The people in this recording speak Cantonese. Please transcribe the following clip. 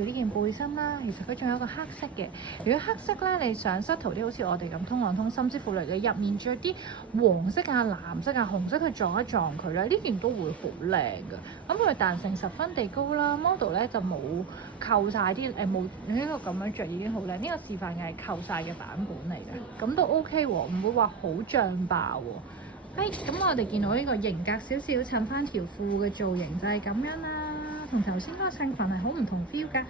呢件背心啦，其實佢仲有個黑色嘅。如果黑色咧，你想失圖啲，好似我哋咁通朗通，甚至乎嚟你入面着啲黃色啊、藍色啊、紅色去撞一撞佢咧，呢件都會好靚㗎。咁佢彈性十分地高啦 ，model 咧就冇扣晒啲冇呢個咁樣着已經好靚。呢個示範嘅係扣晒嘅版本嚟嘅，咁都 OK 喎，唔會話好脹爆喎。咁我哋見到呢個型格少少襯翻條褲嘅造型就係咁樣啦，同頭先嗰個襯裙係好唔同 feel 㗎。